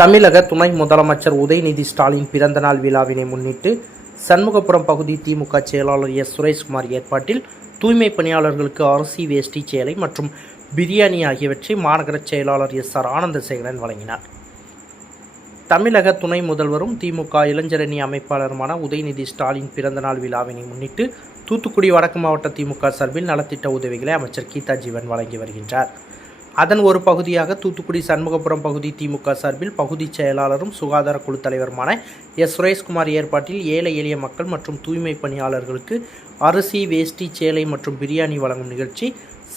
தமிழக துணை முதலமைச்சர் உதயநிதி ஸ்டாலின் பிறந்தநாள் விழாவினை முன்னிட்டு சண்முகபுரம் பகுதி திமுக செயலாளர் எஸ் சுரேஷ்குமார் ஏற்பாட்டில் தூய்மை பணியாளர்களுக்கு அரிசி, வேஷ்டி, சேலை மற்றும் பிரியாணி ஆகியவற்றை மாநகர செயலாளர் எஸ் ஆர் ஆனந்தசேகரன் வழங்கினார். தமிழக துணை முதல்வரும் திமுக இளைஞரணி அமைப்பாளருமான உதயநிதி ஸ்டாலின் பிறந்தநாள் விழாவினை முன்னிட்டு தூத்துக்குடி வடக்கு மாவட்ட திமுக சார்பில் நலத்திட்ட உதவிகளை அமைச்சர் கீதா ஜீவன் வழங்கி வருகின்றார். அதன் ஒரு பகுதியாக தூத்துக்குடி சண்முகபுரம் பகுதி திமுக சார்பில் பகுதி செயலாளரும் சுகாதார குழு தலைவருமான எஸ் சுரேஷ்குமார் ஏற்பாட்டில் ஏழை எளிய மக்கள் மற்றும் தூய்மை பணியாளர்களுக்கு அரிசி, வேஷ்டி, சேலை மற்றும் பிரியாணி வழங்கும் நிகழ்ச்சி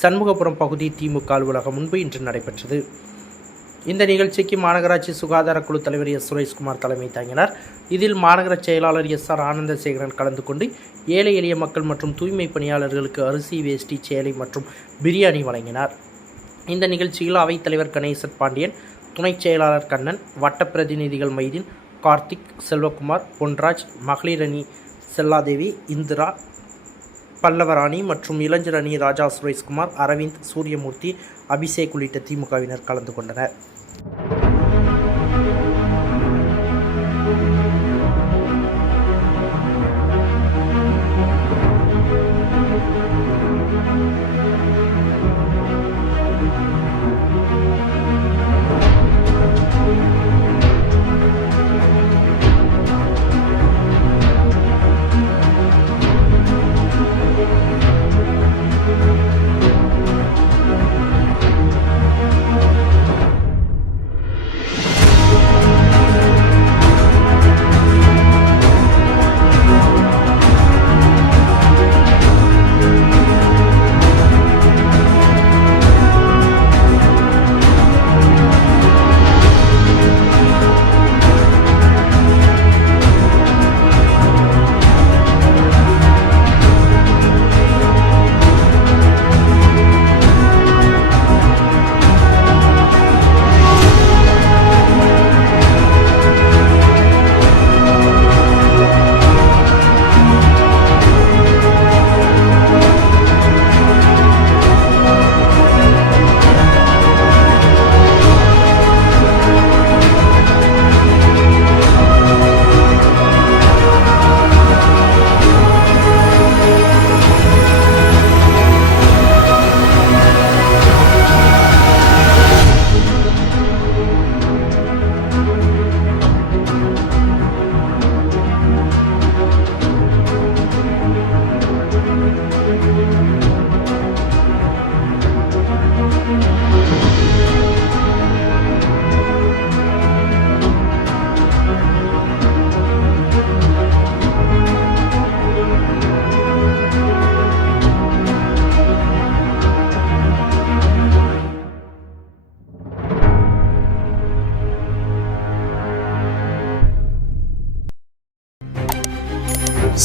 சண்முகபுரம் பகுதி திமுக அலுவலகம் முன்பு இன்று நடைபெற்றது. இந்த நிகழ்ச்சிக்கு மாநகராட்சி சுகாதார குழு தலைவர் எஸ் சுரேஷ்குமார் தலைமை தாங்கினார். இதில் மாநகர செயலாளர் எஸ் ஆர் ஆனந்தசேகரன் கலந்து கொண்டு ஏழை எளிய மக்கள் மற்றும் தூய்மை பணியாளர்களுக்கு அரிசி, வேஷ்டி, சேலை மற்றும் பிரியாணி வழங்கினார். இந்த நிகழ்ச்சியில் அவைத்தலைவர் கணேசன் பாண்டியன், துணைச் செயலாளர் கண்ணன், வட்ட பிரதிநிதிகள் மைதீன், கார்த்திக், செல்வகுமார், பொன்ராஜ், மகளிர் அணி செல்லாதேவி, இந்திரா, பல்லவராணி மற்றும் இளைஞர் அணி ராஜா, சுரேஷ்குமார், அரவிந்த், சூரியமூர்த்தி, அபிஷேக் உள்ளிட்ட திமுகவினர் கலந்து கொண்டனர்.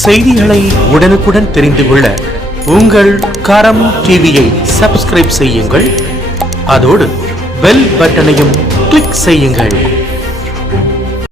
செய்திகளை உடனுக்குடன் தெரிந்து கொள்ள உங்கள் கரம் டிவியை சப்ஸ்கிரைப் செய்யுங்கள். அதோடு பெல் பட்டனையும் கிளிக் செய்யுங்கள்.